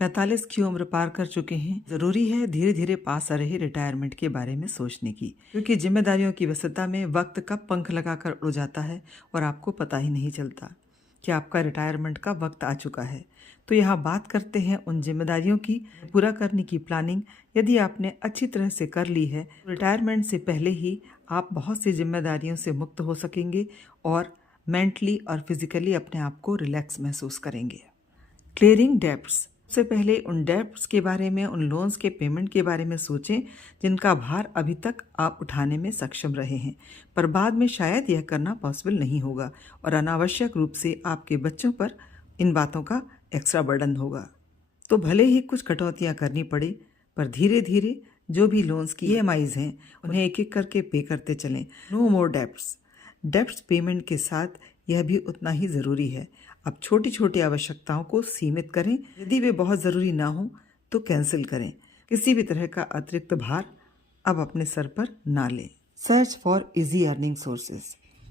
45 की उम्र पार कर चुके हैं। जरूरी है धीरे धीरे पास आ रही रिटायरमेंट के बारे में सोचने की, क्योंकि जिम्मेदारियों की व्यस्तता में वक्त कब पंख लगाकर उड़ जाता है और आपको पता ही नहीं चलता कि आपका रिटायरमेंट का वक्त आ चुका है। तो यहाँ बात करते हैं उन जिम्मेदारियों की पूरा करने की प्लानिंग यदि आपने अच्छी तरह से कर ली है, रिटायरमेंट से पहले ही आप बहुत सी जिम्मेदारियों से मुक्त हो सकेंगे और मेंटली और फिजिकली अपने आप को रिलैक्स महसूस करेंगे। Clearing debts. सबसे पहले उन डेब्ट्स के बारे में, उन लोन्स के पेमेंट के बारे में सोचें जिनका भार अभी तक आप उठाने में सक्षम रहे हैं, पर बाद में शायद यह करना पॉसिबल नहीं होगा और अनावश्यक रूप से आपके बच्चों पर इन बातों का एक्स्ट्रा बर्डन होगा। तो भले ही कुछ कटौतियाँ करनी पड़े, पर धीरे धीरे जो भी लोन्स की EMIs हैं उन्हें एक एक करके पे करते चलें। नो मोर डेब्ट्स। डेब्ट्स पेमेंट के साथ यह भी उतना ही ज़रूरी है। अब छोटी छोटी आवश्यकताओं को सीमित करें, यदि वे बहुत ज़रूरी ना हो तो कैंसिल करें। किसी भी तरह का अतिरिक्त भार अब अपने सर पर ना लें। Search for easy earning sources.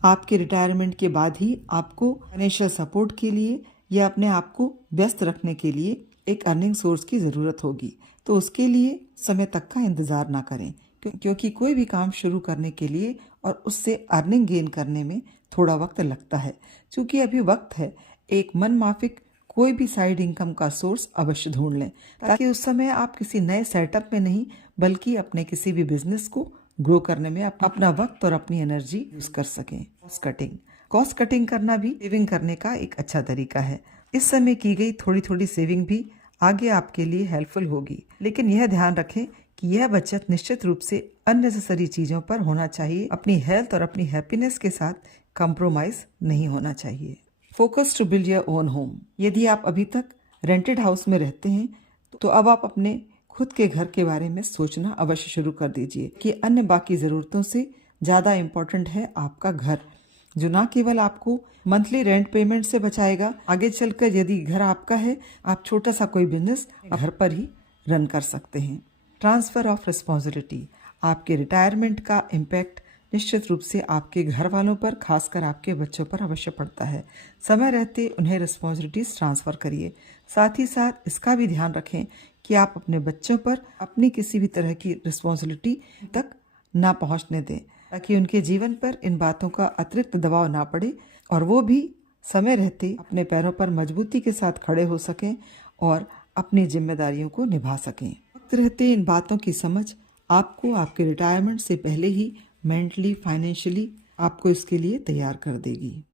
आपके रिटायरमेंट के बाद ही आपको फाइनेंशियल सपोर्ट के लिए या अपने आप को व्यस्त रखने के लिए एक अर्निंग सोर्स की ज़रूरत होगी, तो उसके लिए समय तक का इंतज़ार ना करें, क्योंकि कोई भी काम शुरू करने के लिए और उससे अर्निंग गेन करने में थोड़ा वक्त लगता है। क्योंकि अभी वक्त है, एक मन माफिक कोई भी साइड इनकम का सोर्स अवश्य ढूंढ लें, ताकि उस समय आप किसी नए सेटअप में नहीं बल्कि अपने किसी भी बिजनेस को ग्रो करने में अपना वक्त और अपनी एनर्जी यूज कर सकें। कॉस्ट कटिंग करना भी सेविंग करने का एक अच्छा तरीका है। इस समय की गई थोड़ी थोड़ी सेविंग भी आगे आपके लिए हेल्पफुल होगी, लेकिन यह ध्यान रखें कि यह बचत निश्चित रूप से अननेसेसरी चीजों पर होना चाहिए। अपनी हेल्थ और अपनी हैप्पीनेस के साथ कंप्रोमाइज नहीं होना चाहिए। Focus to build your own home. यदि आप अभी तक रेंटेड हाउस में रहते हैं तो अब आप अपने खुद के घर के बारे में सोचना अवश्य शुरू कर दीजिए कि अन्य बाकी ज़रूरतों से ज़्यादा इम्पोर्टेंट है आपका घर, जो ना केवल आपको मंथली रेंट पेमेंट से बचाएगा, आगे चलकर यदि घर आपका है आप छोटा सा कोई बिजनेस घर पर ही रन कर सकते हैं। Transfer of responsibility. आपके रिटायरमेंट का इम्पैक्ट निश्चित रूप से आपके घर वालों पर, खासकर आपके बच्चों पर अवश्य पड़ता है। समय रहते उन्हें रिस्पॉन्सिबिलिटीज ट्रांसफ़र करिए। साथ ही साथ इसका भी ध्यान रखें कि आप अपने बच्चों पर अपनी किसी भी तरह की रिस्पॉन्सिबिलिटी तक ना पहुंचने दें, ताकि उनके जीवन पर इन बातों का अतिरिक्त दबाव ना पड़े और वो भी समय रहते अपने पैरों पर मजबूती के साथ खड़े हो सकें और अपनी जिम्मेदारियों को निभा सकें। वक्त रहते इन बातों की समझ आपको आपके रिटायरमेंट से पहले ही मेंटली, फाइनेंशियली आपको इसके लिए तैयार कर देगी।